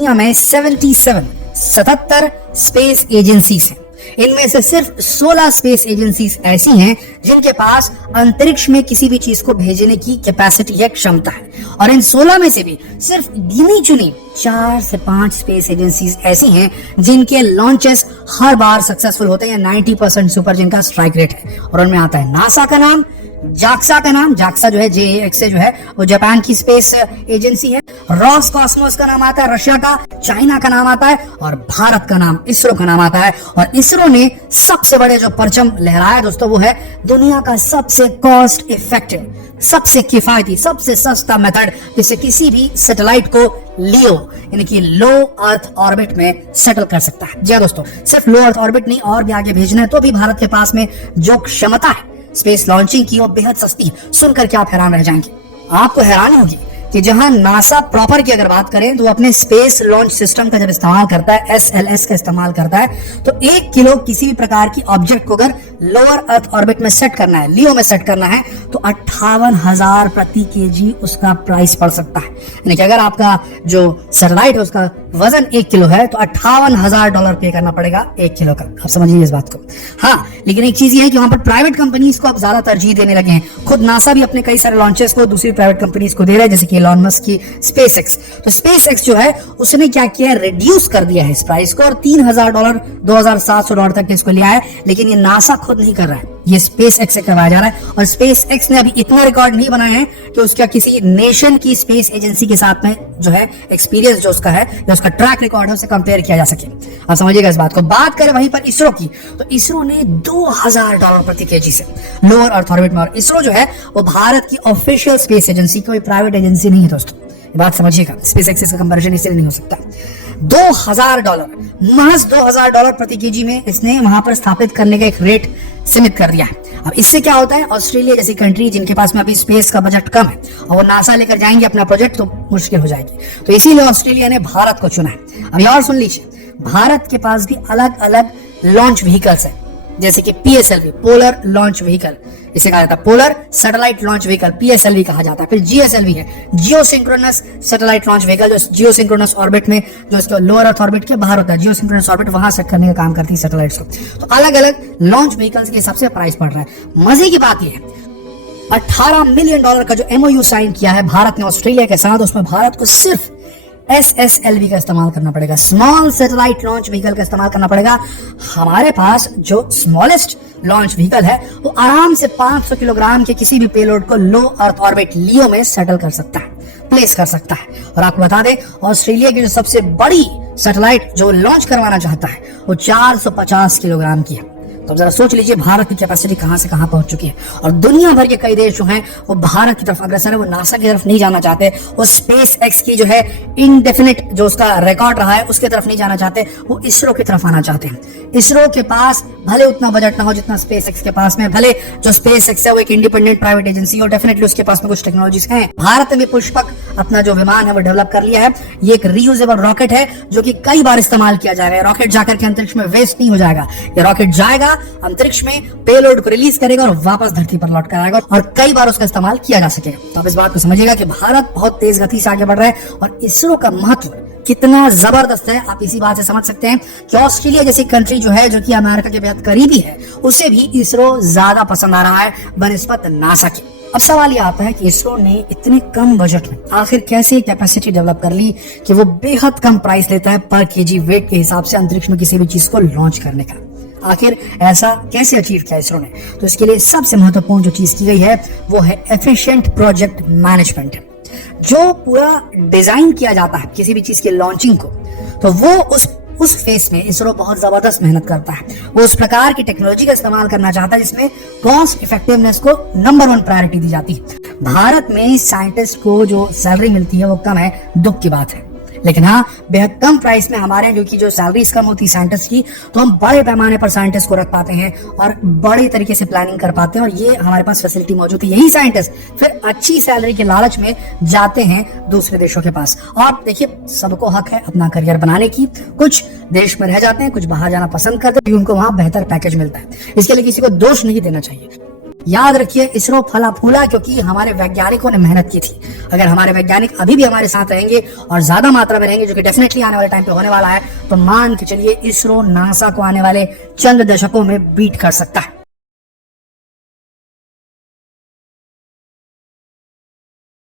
दुनिया में 77 space agencies हैं। इनमें से सिर्फ 16 स्पेस एजेंसीज ऐसी हैं जिनके पास अंतरिक्ष में किसी भी चीज को भेजने की कैपेसिटी है, क्षमता है। और इन 16 में से भी सिर्फ गिनी चुनी 4 से 5 स्पेस एजेंसीज ऐसी हैं जिनके लॉन्चेस हर बार सक्सेसफुल होते हैं, या 90% सुपर जिनका स्ट्राइक रेट है। और उनमें आता है नासा का नाम, जाक्सा का नाम, जाक्सा जो है JAXA जो है वो जापान की स्पेस एजेंसी है, रॉसकॉस्मोस का नाम आता है रशिया का, चाइना का नाम आता है, और भारत का नाम इसरो का नाम आता है। और इसरो ने सबसे बड़े जो परचम लहराया दोस्तों वो है दुनिया का सबसे कॉस्ट इफेक्टिव, सबसे किफायती, सबसे सस्ता मेथड जिससे किसी भी सैटेलाइट को लियो यानी कि लो अर्थ ऑर्बिट में सेटल कर सकता है। जी दोस्तों, सिर्फ लो अर्थ ऑर्बिट नहीं और भी आगे भेजना है तो भी भारत के पास में जो क्षमता है स्पेस लॉन्चिंग की वो बेहद सस्ती है। सुनकर के आप हैरान रह जाएंगे। आपको हैरानी होगी कि जहां नासा प्रॉपर की अगर बात करें तो अपने स्पेस लॉन्च सिस्टम का जब इस्तेमाल करता है, SLS का इस्तेमाल करता है, तो 1 किलो किसी भी प्रकार की ऑब्जेक्ट को अगर लोअर अर्थ ऑर्बिट में सेट करना है, लियो में सेट करना है, तो 58,000 प्रति केजी उसका प्राइस पड़ सकता है। यानी कि अगर आपका जो सैटेलाइट है उसका वजन 1 किलो है तो $58,000 पे करना पड़ेगा 1 किलो का। आप समझिए इस बात को। हाँ, लेकिन एक चीज ये है कि वहां पर प्राइवेट कंपनीज को अब ज्यादा तरजीह देने लगे हैं। खुद नासा भी अपने कई सारे लॉन्चेस को दूसरी प्राइवेट कंपनीज को दे रहा है, जैसे कि एलॉन मस्क की SpaceX। तो SpaceX जो है उसने क्या किया है, रिड्यूस कर दिया है इस प्राइस को और $3,000 $2,700 तक इसको लिया है। लेकिन ये नासा खुद नहीं कर रहा है, ये SpaceX से करवाया जा रहा है। और SpaceX ने अभी इतना रिकॉर्ड नहीं बनाया है कि उसका किसी नेशन की स्पेस एजेंसी के साथ में जो है एक्सपीरियंस जो उसका है या उसका ट्रैक रिकॉर्ड है उसे कंपेयर किया जा सके। आप समझिएगा इस बात को। बात करें वहीं पर इसरो की, तो इसरो ने $2,000 प्रति केजी से लोअर अर्थ ऑर्बिट में, और इसरो जो है वो भारत की ऑफिशियल स्पेस एजेंसी, कोई प्राइवेट एजेंसी नहीं है दोस्तों, ये बात समझिएगा। SpaceX का कंपैरिजन इसलिए नहीं हो सकता। $2,000, महज $2,000 प्रति केजी में इसने वहां पर स्थापित करने का एक रेट सीमित कर दिया है। अब इससे क्या होता है, ऑस्ट्रेलिया जैसी कंट्री जिनके पास में अभी स्पेस का बजट कम है और वो नासा लेकर जाएंगे अपना प्रोजेक्ट तो मुश्किल हो जाएगी। तो इसीलिए ऑस्ट्रेलिया ने भारत को चुना है। अभी और सुन लीजिए, भारत के पास भी अलग अलग लॉन्च व्हीकल्स है, जैसे कि PSLV, पोलर लॉन्च व्हीकल इसे कहा जाता है, polar satellite launch vehicle PSLV कहा जाता है। फिर GSLV है, जियो सिंक्रोनस सैटेलाइट लॉन्च व्हीकल, जो जियो सिंक्रोनस ऑर्बिट में जो इसका लोअर अर्थ ऑर्बिट के बाहर होता है, जियो सिंक्रोनस ऑर्बिट वहां सेट करने का काम करती है सैटेलाइट्स को। तो अलग अलग लॉन्च व्हीकल्स के हिसाब से प्राइस पड़ रहा है। मजे की बात यह है, $18 मिलियन का जो MOU साइन किया है भारत ने ऑस्ट्रेलिया के साथ, उसमें भारत को सिर्फ SSLV का इस्तेमाल करना पड़ेगा, स्मॉल सैटेलाइट लॉन्च व्हीकल का इस्तेमाल करना पड़ेगा। हमारे पास जो स्मॉलेस्ट लॉन्च व्हीकल है वो आराम से 500 किलोग्राम के किसी भी पेलोड को लो अर्थ ऑर्बिट लियो में सेटल कर सकता है, प्लेस कर सकता है। और आपको बता दें, ऑस्ट्रेलिया की जो सबसे बड़ी सैटेलाइट जो लॉन्च करवाना चाहता है वो 450 किलोग्राम की है। तो जरा सोच लीजिए भारत की कैपेसिटी कहां से कहां पहुंच चुकी है। और दुनिया भर के कई देश जो हैं वो भारत की तरफ अग्रसर है, वो नासा की तरफ नहीं जाना चाहते, वो SpaceX की जो है इनडेफिनिट जो उसका रिकॉर्ड रहा है उसके तरफ नहीं जाना चाहते, वो इसरो की तरफ आना चाहते हैं। इसरो के पास भले उतना बजट ना हो जितना SpaceX के पास में, भले जो SpaceX है वो एक इंडिपेंडेंट प्राइवेट एजेंसी हो, डेफिनेटली उसके पास में कुछ टेक्नोलॉजीज हैं। भारत ने पुष्पक अपना जो विमान है वो डेवलप कर लिया है। ये एक रीयूजेबल रॉकेट है जो कि कई बार इस्तेमाल किया जाएगा। रॉकेट जाकर के अंतरिक्ष में वेस्ट नहीं हो जाएगा, ये रॉकेट जाएगा अंतरिक्ष में, पेलोड को रिलीज करेगा और वापस धरती पर लौट कर आएगा और कई बार उसका इस्तेमाल किया जा सकेगा। तो आप इस बात को समझिएगा कि भारत बहुत तेज गति से आगे बढ़ रहा है और इसरो का महत्व कितना जबरदस्त है आप इसी बात से समझ सकते हैं कि ऑस्ट्रेलिया जैसी कंट्री जो है, जो कि अमेरिका के बेहद करीबी है, उसे भी इसरो ज्यादा पसंद आ रहा है बनिस्बत नासा के। अब सवाल यह आता है कि इसरो ने इतने कम बजट में आखिर कैसे कैपेसिटी डेवलप कर ली कि वो बेहद कम प्राइस लेता है पर केजी वेट के हिसाब से अंतरिक्ष में किसी भी चीज को लॉन्च करने का। आखिर ऐसा कैसे अचीव किया इसरो ने? तो इसके लिए सबसे महत्वपूर्ण जो चीज की गई है वो है एफिशिएंट प्रोजेक्ट मैनेजमेंट। जो पूरा डिजाइन किया जाता है किसी भी चीज के लॉन्चिंग को, तो वो उस फेस में इसरो बहुत जबरदस्त मेहनत करता है। वो उस प्रकार की टेक्नोलॉजी का इस्तेमाल करना चाहता है जिसमें कॉस्ट इफेक्टिवनेस को नंबर 1 प्रायोरिटी दी जाती है। भारत में साइंटिस्ट को जो सैलरी मिलती है वो कम है, दुख की बात है, लेकिन हाँ बेहद कम प्राइस में हमारे जो की जो सैलरीज कम होती है साइंटिस्ट की, तो हम बड़े पैमाने पर साइंटिस्ट को रख पाते हैं और बड़े तरीके से प्लानिंग कर पाते हैं और ये हमारे पास फैसिलिटी मौजूद है। यही साइंटिस्ट फिर अच्छी सैलरी के लालच में जाते हैं दूसरे देशों के पास। और देखिए, सबको हक है अपना करियर बनाने की। कुछ देश में रह जाते हैं, कुछ बाहर जाना पसंद करते हैं क्योंकि उनको वहां बेहतर पैकेज मिलता है। इसके लिए किसी को दोष नहीं देना चाहिए। याद रखिए, इसरो फला फूला क्योंकि हमारे वैज्ञानिकों ने मेहनत की थी। अगर हमारे वैज्ञानिक अभी भी हमारे साथ रहेंगे और ज्यादा मात्रा में रहेंगे, जो कि डेफिनेटली आने वाले टाइम पे होने वाला है, तो मान के चलिए इसरो नासा को आने वाले चंद दशकों में बीट कर सकता है।